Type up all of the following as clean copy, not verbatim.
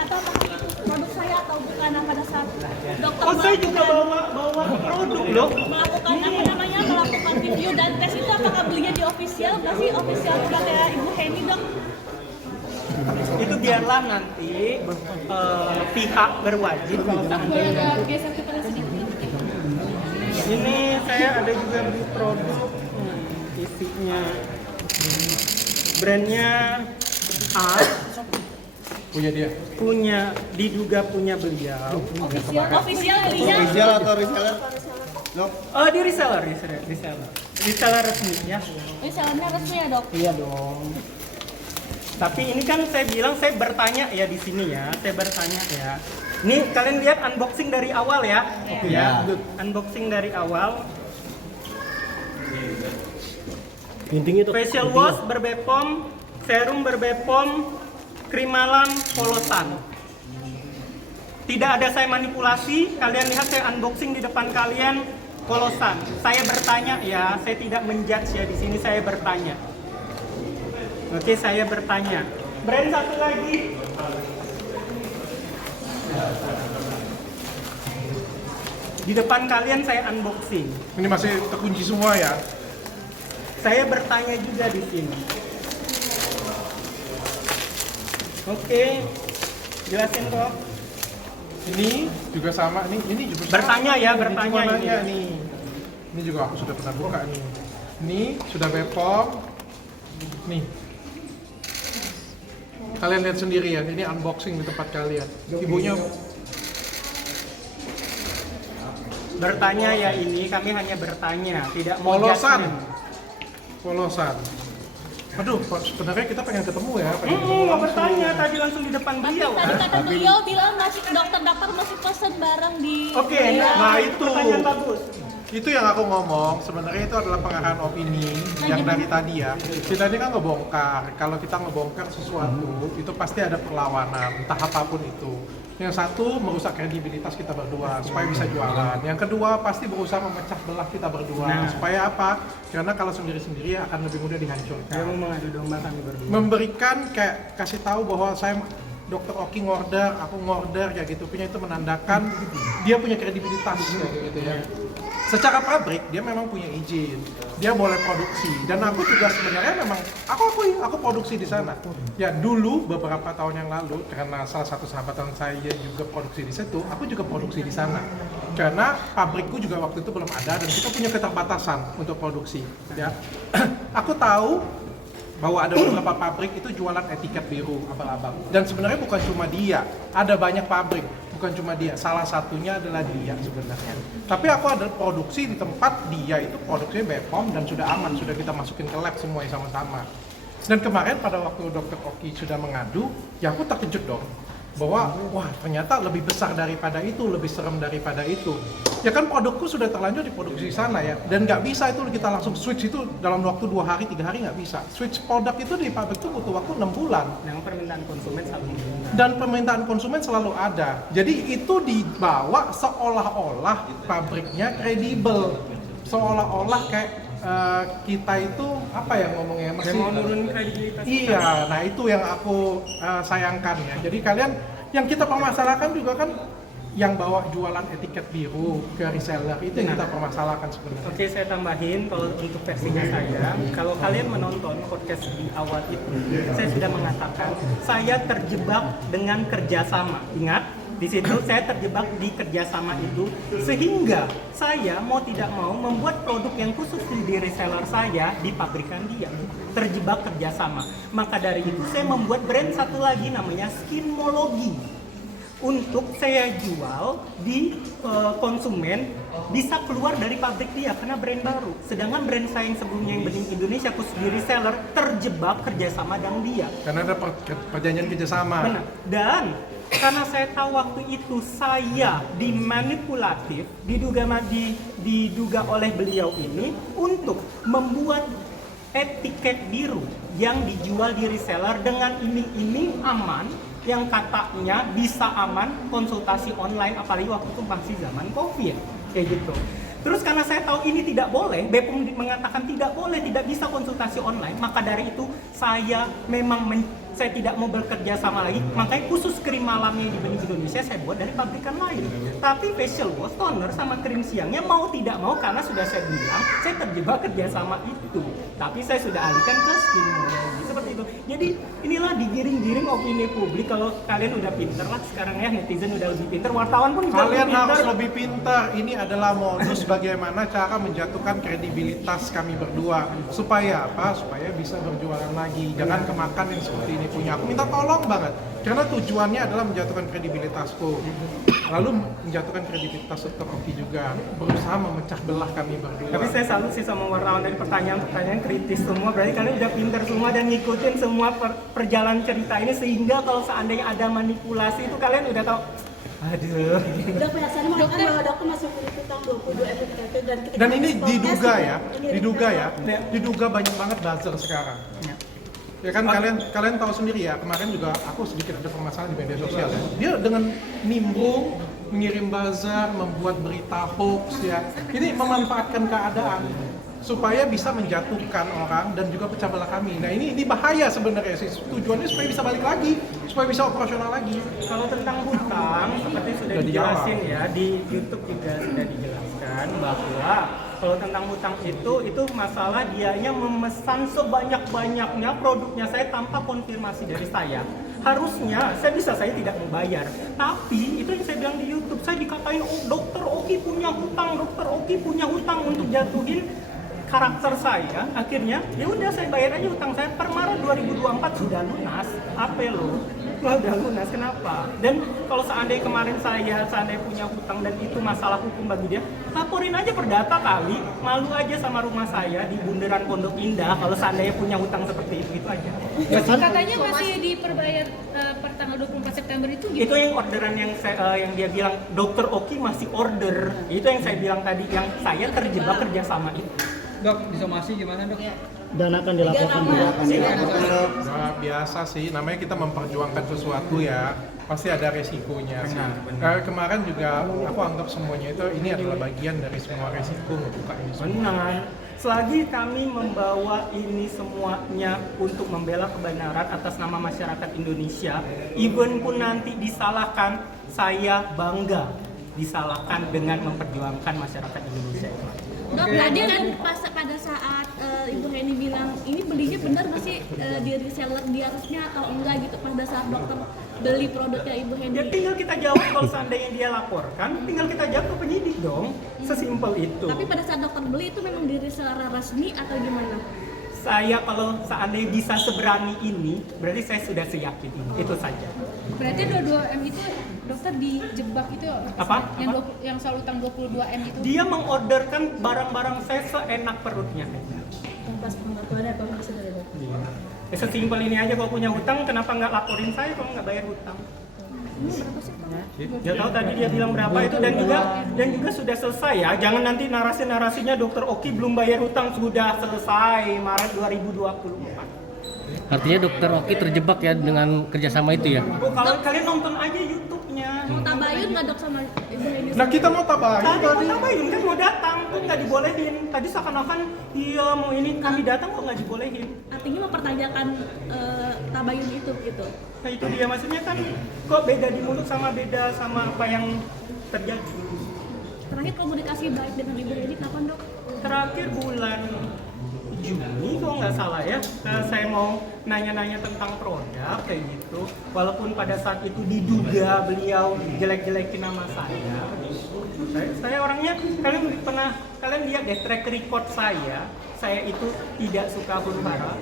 nggak tahu apakah itu produk saya atau bukan. Nah, pada saat dokter Saya juga bawa produk loh. melakukan melakukan review dan tes itu, apakah belinya di official? Berarti official juga kayak Ibu Heni dok? Itu biarlah nanti pihak berwajib. Geser ke pada sedikit. Ini saya ada juga beli produk, isinya brandnya A, diduga punya beliau. Official belinya? Official atau reseller? Dok, Di reseller resmi ya. Resellernya resmi ya dok? Iya dong. Tapi ini kan saya bilang saya bertanya ya di sini ya, saya bertanya ya. Nih kalian lihat unboxing dari awal ya. Ya, unboxing dari awal. Intinya itu Facial wash berbepom, serum berbepom, krim malam polosan. Tidak ada saya manipulasi, kalian lihat saya unboxing di depan kalian polosan. Saya bertanya ya, saya tidak menjudge ya di sini, saya bertanya. Oke, saya bertanya. Brand satu lagi. Di depan kalian saya unboxing. ini masih terkunci semua ya? Saya bertanya juga di sini. Oke, jelasin kok. Ini juga sama, ini juga sama. Bertanya ya, bertanya Cuma ini. nanya nih. Ini juga aku sudah pernah buka nih. Ini sudah Bepom. Nih. Kalian lihat sendiri ya, ini unboxing di tempat kalian. Ibunya Bertanya ya ini, kami hanya bertanya, tidak mau polosan. judgement. Polosan. Aduh, sebenarnya kita pengen ketemu ya, pengen ketemu Mau langsung. bertanya tadi langsung di depan beliau. Tadi kata beliau bilang masih dokter-dokter masih pesen barang di. Oke, Iya. Nah, itu. pertanyaan bagus. Itu yang aku ngomong, sebenarnya itu adalah pengarahan opini yang dari tadi ya. Kita ini kan ngebongkar, kalau kita ngebongkar sesuatu, itu pasti ada perlawanan, entah apapun itu. Yang satu, merusak kredibilitas kita berdua, supaya bisa jualan. Yang kedua, pasti berusaha memecah belah kita berdua. Nah. Supaya apa? Karena kalau sendiri-sendiri akan lebih mudah Dia dihancurkan. mau mengadu domba kami berdua. Memberikan kayak, kasih tahu bahwa saya Dokter Oki ngorder, aku ngorder kayak gitu, punya itu menandakan dia punya kredibilitas kayak gitu ya. Secara pabrik dia memang punya izin, dia boleh produksi dan aku juga sebenarnya memang aku produksi di sana. Ya dulu beberapa tahun yang lalu karena salah satu sahabatan saya juga produksi di situ, aku juga produksi di sana. Karena pabrikku juga waktu itu belum ada dan kita punya keterbatasan untuk produksi. Ya, aku tahu bahwa ada beberapa pabrik itu jualan etiket biru abal-abal dan sebenarnya bukan cuma dia, ada banyak pabrik, bukan cuma dia, salah satunya adalah dia sebenarnya. Tapi aku ada produksi di tempat dia itu produksinya Bepom dan sudah aman, sudah kita masukin ke lab semuanya sama-sama. Dan kemarin pada waktu Dokter Oki sudah mengadu, ya aku terkejut dong bahwa wah ternyata lebih besar daripada itu, lebih serem daripada itu. Ya kan produkku sudah terlanjur diproduksi di sana ya, dan nggak bisa itu kita langsung switch itu dalam waktu 2 hari 3 hari nggak bisa. Switch produk itu di pabrik itu butuh waktu 6 bulan. Yang permintaan konsumen selalu meningkat. Dan permintaan konsumen selalu ada. Jadi itu dibawa seolah-olah pabriknya kredibel, seolah-olah kayak kita itu apa ya ngomongnya Saya mau nurunin kredibilitas. Iya, nah itu yang aku sayangkan ya. Jadi kalian yang kita permasalahkan juga kan yang bawa jualan etiket biru ke reseller itu yang kita permasalahkan sebenarnya. Oke, saya tambahin kalau untuk versinya saya, kalau kalian menonton podcast di awal itu, saya sudah mengatakan saya terjebak dengan kerjasama. Ingat, di situ saya terjebak di kerjasama itu sehingga saya mau tidak mau membuat produk yang khusus di reseller saya di pabrikan dia. Terjebak kerjasama. Maka dari itu saya membuat brand satu lagi namanya Skinmology. Untuk saya jual di konsumen bisa keluar dari pabrik dia karena brand baru. Sedangkan brand saya yang sebelumnya yang Bening Indonesia khusus di reseller terjebak kerjasama dengan dia. Karena ada perjanjian kerjasama. Benar. Dan karena saya tahu waktu itu saya dimanipulatif, diduga oleh beliau ini untuk membuat etiket biru yang dijual di reseller dengan iming-iming aman, yang katanya bisa aman konsultasi online, apalagi waktu itu masih zaman COVID kayak gitu. Terus karena saya tahu ini tidak boleh, BPOM mengatakan tidak boleh, tidak bisa konsultasi online, maka dari itu saya memang saya tidak mau bekerja sama lagi, makanya khusus krim malamnya yang di Indonesia saya buat dari pabrikan lain. Tapi facial wash, toner, sama krim siangnya mau tidak mau karena sudah saya bilang saya terjebak kerjasama itu. Tapi saya sudah alihkan ke skincare seperti itu. Jadi inilah digiring-giring opini publik. Kalau kalian udah pinter lah sekarang ya, netizen udah lebih pinter, wartawan pun juga Kalian lebih pinter. harus lebih pintar. Ini adalah modus bagaimana cara menjatuhkan kredibilitas kami berdua. Supaya apa? Supaya bisa berjualan lagi. Jangan kemakan yang seperti ini punya. Aku minta tolong banget. Karena tujuannya adalah menjatuhkan kredibilitasku. Lalu menjatuhkan kredibilitas Dr. Oki juga. Berusaha memecah belah kami berdua. Tapi saya salut sih sama wartawan dari pertanyaan-pertanyaan kritis semua. Berarti kalian udah pinter semua dan ngikutin semua perjalanan cerita ini, sehingga kalau seandainya ada manipulasi itu kalian udah tahu. Aduh. Dok, biasanya mengatakan bahwa dokter masuk utang 22 M itu Dan ini diduga banyak banget buzzer sekarang. Ya kan kalian tahu sendiri ya, kemarin juga aku sedikit ada permasalahan di media sosial ya. Dia dengan nimbrung, mengirim buzzer, membuat berita hoax ya. Ini memanfaatkan keadaan supaya bisa menjatuhkan orang dan juga pecah belah kami. Nah ini bahaya sebenarnya sih. Tujuannya supaya bisa balik lagi, supaya bisa operasional lagi. Kalau tentang hutang, seperti sudah dijelasin ya, di YouTube juga sudah dijelaskan bahwa kalau tentang hutang itu masalah dianya memesan sebanyak-banyaknya produknya saya tanpa konfirmasi dari saya. Harusnya saya tidak membayar, tapi itu yang saya bilang di YouTube, saya dikatain Dokter Oki punya hutang untuk jatuhin karakter saya. Akhirnya ya udah saya bayar aja hutang saya per Maret 2024 sudah lunas. Apa lo? Udah lunas, kenapa? Dan kalau seandainya kemarin saya punya hutang dan itu masalah hukum bagi dia, laporin aja perdata kali. Malu aja sama rumah saya di Bundaran Pondok Indah kalau seandainya punya hutang seperti itu aja. Katanya masih diperbayar per tanggal 24 September itu gitu. Itu yang orderan yang dia bilang Dokter Oki masih order. Itu yang saya bilang tadi, yang saya terjebak kerjasama itu. Dok, disomasi gimana dok? Dan akan dilaporkan juga akan Nah, biasa sih, namanya kita memperjuangkan sesuatu ya, pasti ada resikonya sih. Kemarin juga aku anggap semuanya ini adalah bagian dari semua resiko membuka ini semua. Benar. Selagi kami membawa ini semuanya untuk membela kebenaran atas nama masyarakat Indonesia, even pun nanti disalahkan, saya bangga disalahkan dengan memperjuangkan masyarakat Indonesia. Dok, tadi kan pada saat Ibu Heni bilang ini belinya benar nggak sih di reseller dia resminya atau enggak gitu, pada saat dokter beli produknya Ibu Heni? Ya tinggal kita jawab, kalau seandainya dia laporkan, tinggal kita jawab ke penyidik dong. Sesimpel itu. Tapi pada saat dokter beli itu memang di reseller resmi atau gimana? Saya kalau seandainya bisa seberani ini, berarti saya sudah seyakin ini. Itu saja. Berarti 22M itu dokter dijebak itu Apa? yang soal utang 22M itu. Dia mengorderkan barang-barang saya seenak perutnya. pas pengakuannya apa bisa dari dok? Ya, sesimpel ini aja, kalau punya hutang kenapa nggak laporin saya kalau nggak bayar hutang? Ya tahu tadi dia bilang berapa itu, dan juga sudah selesai ya. Jangan nanti narasinya Dokter Oki belum bayar hutang, sudah selesai Maret 2024. Artinya Dokter Oki terjebak ya dengan kerjasama itu ya? Oh, kalau kalian nonton aja YouTube-nya. Mau tabayun nggak dok sama Ibu Heni? Nah kita mau tabayun Tadi mau tadi. tabayun kan mau datang, kok nggak dibolehin. Tadi seakan-akan iya mau ini, kami datang kok nggak dibolehin. Artinya mempertanyakan tabayun itu gitu. Nah itu dia, maksudnya kan kok beda di mulut sama beda sama apa yang terjadi. Terakhir komunikasi baik dengan Ibu Heni kapan dok? Terakhir bulan Juni kalau nggak salah ya, saya mau nanya-nanya tentang produk kayak gitu. Walaupun pada saat itu diduga beliau jelek-jelekin nama saya. Saya orangnya, kalian lihat deh track record saya itu tidak suka huru-hara,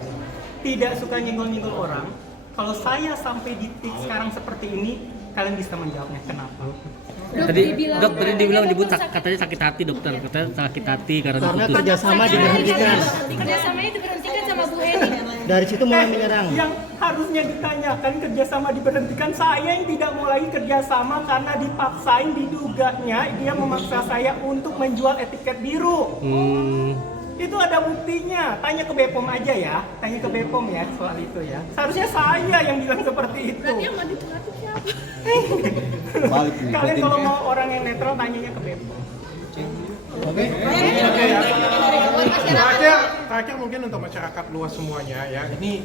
tidak suka nyenggol-nyenggol orang. Kalau saya sampai di titik sekarang seperti ini, kalian bisa menjawabnya kenapa? Tadi dibilang nyebut katanya sakit hati dokter, katanya sakit hati karena diputus. kerjasama diberhentikan. Kerjasamanya diberhentikan sama Bu Heni. Dari situ mulai menyerang. Yang harusnya ditanyakan kerjasama diberhentikan, saya yang tidak mau lagi kerjasama karena dipaksain, diduganya dia memaksa saya untuk menjual etiket biru. Itu ada buktinya, tanya ke Bepom aja ya, tanya ke Bepom ya soal itu ya. Seharusnya saya yang bilang seperti itu. Berarti yang manipulatif siapa? Kalian kalau mau orang yang netral tanyanya ke Bepom. Oke ya. Terakhir mungkin untuk masyarakat luas semuanya ya, ini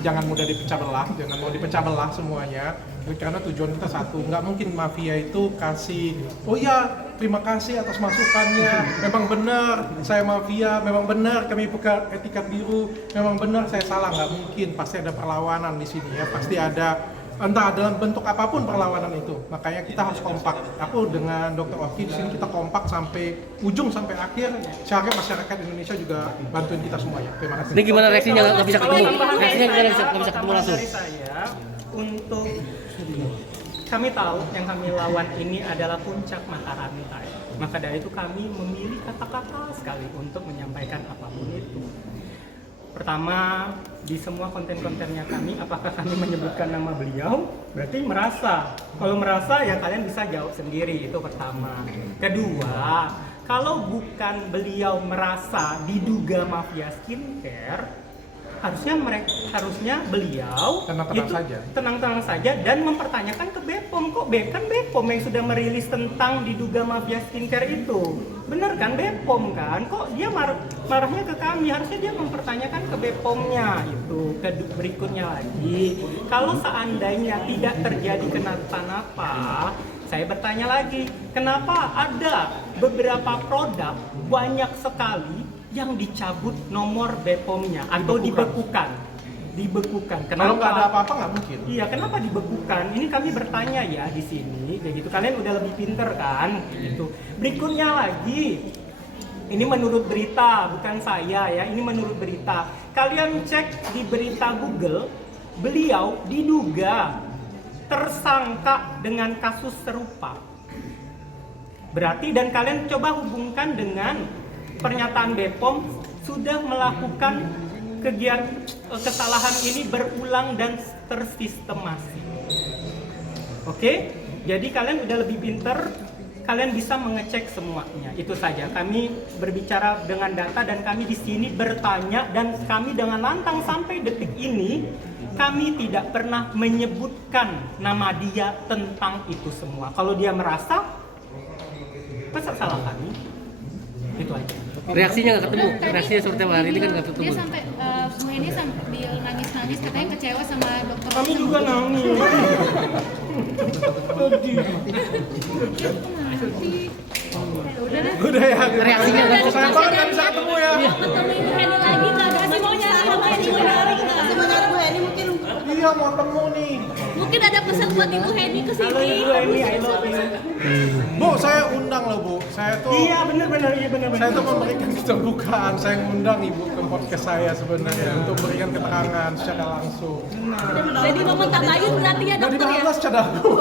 jangan mudah dipecah belah, jangan mau dipecah belah semuanya, karena tujuan kita satu. Nggak mungkin mafia itu kasih, oh iya terima kasih atas masukannya, memang benar saya mafia, memang benar kami buka etikat biru, memang benar saya salah. Nggak mungkin, pasti ada perlawanan di sini ya, pasti ada, entah dalam bentuk apapun perlawanan itu. Makanya kita harus kompak. Aku dengan Dr. Oki di sini kita kompak sampai ujung, sampai akhir. Saya masyarakat Indonesia juga bantuin kita semuanya. Terima kasih. Ini gimana reaksinya nggak bisa ketemu? Reaksinya gimana nggak bisa ketemu langsung? Dari saya, untuk kami tahu yang kami lawan ini adalah puncak mata rantai. Maka dari itu kami memilih kata-kata sekali untuk menyampaikan apapun itu. Pertama, di semua konten-kontennya kami, apakah kami menyebutkan nama beliau? Berarti merasa. Kalau merasa ya kalian bisa jawab sendiri, itu pertama. Kedua, kalau bukan beliau merasa diduga mafia skincare, harusnya beliau tenang-tenang saja dan mempertanyakan ke BPOM. Kok BPOM yang sudah merilis tentang diduga mafia skincare itu? Bener kan BPOM kan? Kok dia marahnya ke kami? Harusnya dia mempertanyakan ke BPOM-nya itu. Berikutnya lagi, kalau seandainya tidak terjadi kenapa-napa, saya bertanya lagi, kenapa ada beberapa produk banyak sekali yang dicabut nomor BPOM-nya atau dibekukan? Kenapa? Kalau nggak ada apa-apa nggak mungkin. Iya, kenapa dibekukan? Ini kami bertanya ya di sini, kayak gitu. Kalian udah lebih pinter kan? Gitu. Berikutnya lagi, ini menurut berita, bukan saya ya. Ini menurut berita. Kalian cek di berita Google, beliau diduga tersangka dengan kasus serupa. Berarti, dan kalian coba hubungkan dengan pernyataan BPOM sudah melakukan kesalahan ini berulang dan tersistemasi. Oke? Jadi kalian udah lebih pinter, kalian bisa mengecek semuanya. Itu saja. Kami berbicara dengan data dan kami di sini bertanya, dan kami dengan lantang sampai detik ini kami tidak pernah menyebutkan nama dia tentang itu semua. Kalau dia merasa, salah kami. Itu aja. Reaksinya nggak ketemu, reaksinya seperti apa hari ini kan nggak ketemu. Dia sampai Bu Heni sambil nangis-nangis katanya kecewa sama dokter. Kami juga nangis. Udah ya. Reaksinya nggak ketemu. Sayang banget nggak bisa ketemu ya. Ketemu Ibu Heni lagi nggak ada sih, mau nyari Ibu Heni nggak? Sebenarnya Bu Heni mungkin Iya mau temu nih. Mungkin ada pesan buat Ibu Heni ke Halo sini. Ibu Heni, I love you. Bu, saya undang loh Bu. Saya tuh Iya benar-benar. saya tuh memberikan keterbukaan. Saya ngundang Ibu ke podcast saya sebenarnya untuk memberikan keterangan secara langsung. Jadi Mama Tabayun berarti ya Nggak dokter ya? dibahas cadangku.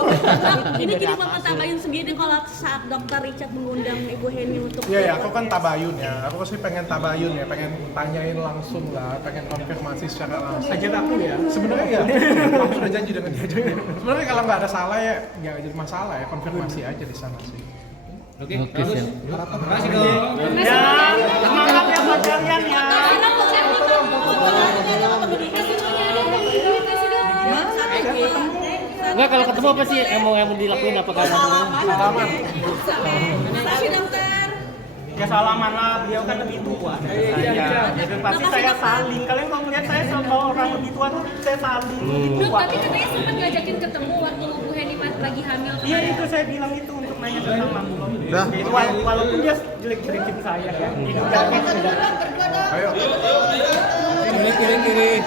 Ini jadi Mama Tabayun sendiri kalau saat dokter Richard mengundang Ibu Heni untuk Iya ya, aku kan tabayun ya. Aku sih pengen tabayun ya, pengen tanyain langsung lah, pengen konfirmasi secara langsung. Ajak aku ya. Sebenarnya ya, aku sudah janji dengan dia juga. Sebenarnya kalau nggak ada salah ya, nggak jadi masalah ya, konfirmasi aja di sana sih. Oke, Oke, bagus. siap. Terima kasih dong. Ya, semangat ya buat kalian ya. Enggak, kalau ketemu apa sih yang mau dilakuin, apa kan? Salaman. Makasih dokter. Ya salaman lah, beliau kan lebih tua dari saya. Jadi pasti saya saling. Kalian kalau melihat saya sama orang lebih tua tuh saya saling lebih Dok, tua. tapi katanya sempat ngajakin ketemu waktu Bu Heni lagi hamil. Iya itu saya bilang itu untuk nanya tentang Mamulon. Jadi walaupun dia jelek-jelekin saya ya. Ini Ayo. Kiri.